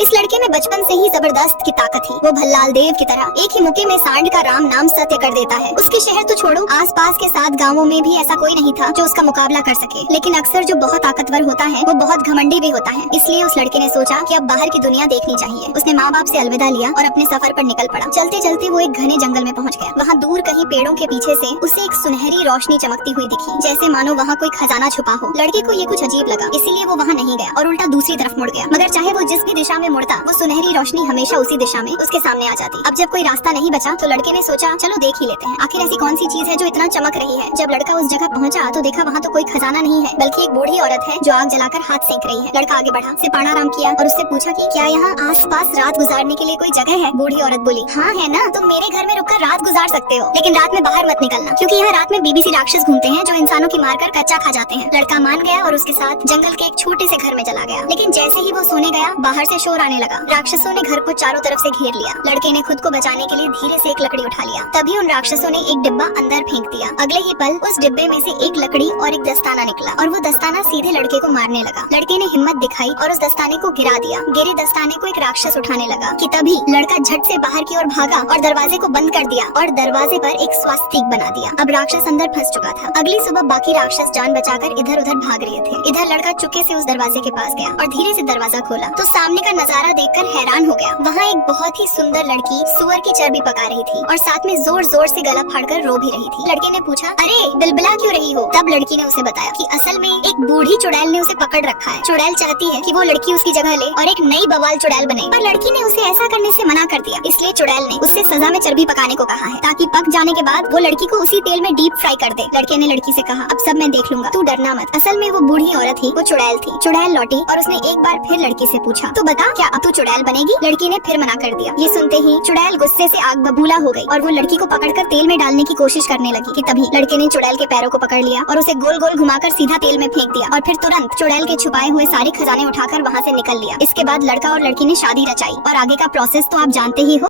इस लड़के में बचपन से ही जबरदस्त की ताकत थी। वो भल्लाल देव की तरह एक ही मुक्के में सांड का राम नाम सत्य कर देता है। उसके शहर तो छोड़ो, आसपास के 7 गांवों में भी ऐसा कोई नहीं था जो उसका मुकाबला कर सके। लेकिन अक्सर जो बहुत ताकतवर होता है वो बहुत घमंडी भी होता है। इसलिए उस लड़के ने सोचा कि अब बाहर की दुनिया देखनी चाहिए। उसने माँ बाप से अलविदा लिया और अपने सफर पर निकल पड़ा। चलते चलते वो एक घने जंगल में पहुँच गया। वहाँ दूर कहीं पेड़ों के पीछे से उसे एक सुनहरी रोशनी चमकती हुई दिखी, जैसे मानो वहाँ कोई खजाना छुपा हो। लड़के को ये कुछ अजीब लगा, इसीलिए वो वहाँ नहीं गया और उल्टा दूसरी तरफ मुड़ गया। मगर चाहे वो जिस भी दिशा में मुड़ता, वो सुनहरी रोशनी हमेशा उसी दिशा में उसके सामने आ जाती। अब जब कोई रास्ता नहीं बचा तो लड़के ने सोचा चलो देख ही लेते हैं, आखिर ऐसी कौन सी चीज है जो इतना चमक रही है। जब लड़का उस जगह पहुंचा तो देखा वहाँ तो कोई खजाना नहीं है, बल्कि एक बूढ़ी औरत है जो आग जलाकर हाथ सेक रही है। लड़का आगे बढ़ा, सिपाणाराम किया और उससे पूछा कि क्या यहाँ आसपास रात गुजारने के लिए कोई जगह है। बूढ़ी औरत बोली, हाँ है ना, तुम मेरे घर में रुककर रात गुजार सकते हो, लेकिन रात में बाहर मत निकलना, क्योंकि यहाँ रात में बीबीसी राक्षस घूमते हैं जो इंसानों की मारकर कच्चा खा जाते हैं। लड़का मान गया और उसके साथ जंगल के एक छोटे से घर में चला गया। लेकिन जैसे ही वो सोने गया, बाहर से शोर आने लगा। राक्षसों ने घर को चारों तरफ से घेर लिया। लड़के ने खुद को बचाने के लिए धीरे से एक लकड़ी उठा लिया। तभी उन राक्षसों ने एक डिब्बा अंदर फेंक दिया। अगले ही पल उस डिब्बे में से एक लकड़ी और एक दस्ताना निकला और वो दस्ताना सीधे लड़के को मारने लगा। लड़के ने हिम्मत दिखाई और उस दस्ताने को गिरा दिया। गिरे दस्ताने को एक राक्षस उठाने लगा कि तभी लड़का झट से बाहर की ओर भागा और दरवाजे को बंद कर दिया और दरवाजे पर एक स्वास्तिक बना दिया। अब राक्षस अंदर फंस चुका था। अगली सुबह बाकी राक्षस जान बचाकर इधर उधर भाग रहे थे। इधर लड़का चुपके से उस दरवाजे के पास गया और धीरे से दरवाजा खोला तो सामने का नजारा देखकर हैरान हो गया। वहाँ एक बहुत ही सुंदर लड़की सुअर की चर्बी पका रही थी और साथ में जोर जोर से गला फाड़कर रो भी रही थी। लड़के ने पूछा, अरे बिलबिला क्यों रही हो? तब लड़की ने उसे बताया कि असल में एक बूढ़ी चुड़ैल ने उसे पकड़ रखा है। चुड़ैल चाहती है कि वो लड़की उसकी जगह ले और एक नई बवाल चुड़ैल बने, पर लड़की ने उसे ऐसा करने से मना कर दिया। इसलिए चुड़ैल ने उससे सजा में चर्बी पकाने को कहा है, ताकि पक जाने के बाद वो लड़की को उसी तेल में डीप फ्राई कर दे। लड़के ने लड़की से कहा, अब सब मैं देख लूंगा, तू डरना मत। असल में वो बूढ़ी औरत थी, वो चुड़ैल थी। चुड़ैल लौटी और उसने एक बार फिर लड़की से पूछा, तो बता क्या अब तू चुड़ैल बनेगी? लड़की ने फिर मना कर दिया। ये सुनते ही चुड़ैल गुस्से से आग बबूला हो गई और वो लड़की को पकड़कर तेल में डालने की कोशिश करने लगी कि तभी लड़के ने चुड़ैल के पैरों को पकड़ लिया और उसे गोल गोल घुमाकर सीधा तेल में फेंक दिया और फिर तुरंत चुड़ैल के छुपाए हुए सारे खजाने उठाकर वहाँ से निकल लिया। इसके बाद लड़का और लड़की ने शादी रचाई और आगे का प्रोसेस तो आप जानते ही हो।